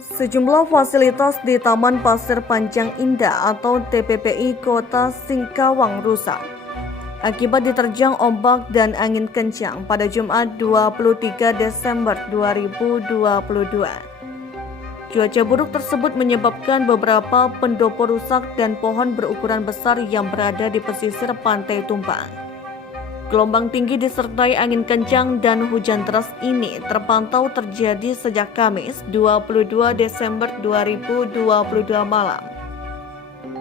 Sejumlah fasilitas di Taman Pasir Panjang Indah atau TPPI Kota Singkawang rusak akibat diterjang ombak dan angin kencang pada Jumat 23 Desember 2022. Cuaca buruk tersebut menyebabkan beberapa pendopo rusak dan pohon berukuran besar yang berada di pesisir pantai tumbang. Gelombang tinggi disertai angin kencang dan hujan deras ini terpantau terjadi sejak Kamis 22 Desember 2022 malam.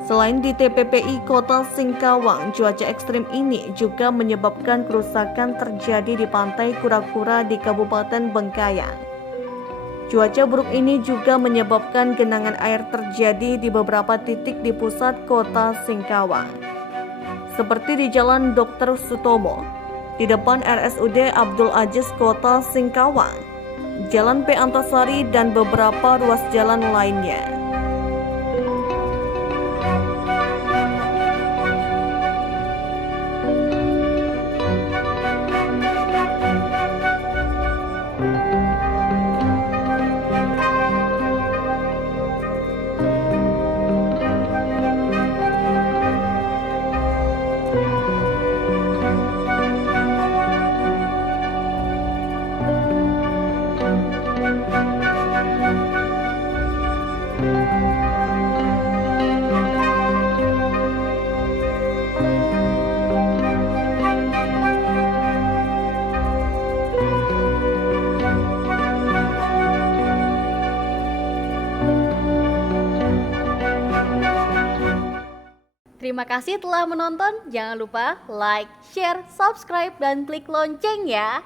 Selain di TPPI Kota Singkawang, cuaca ekstrim ini juga menyebabkan kerusakan terjadi di Pantai Kura-Kura di Kabupaten Bengkayang. Cuaca buruk ini juga menyebabkan genangan air terjadi di beberapa titik di pusat Kota Singkawang, seperti di Jalan Dr. Sutomo, di depan RSUD Abdul Aziz Kota Singkawang, Jalan P. Antasari, dan beberapa ruas jalan lainnya. Terima kasih telah menonton. Jangan lupa like, share, subscribe, dan klik lonceng ya.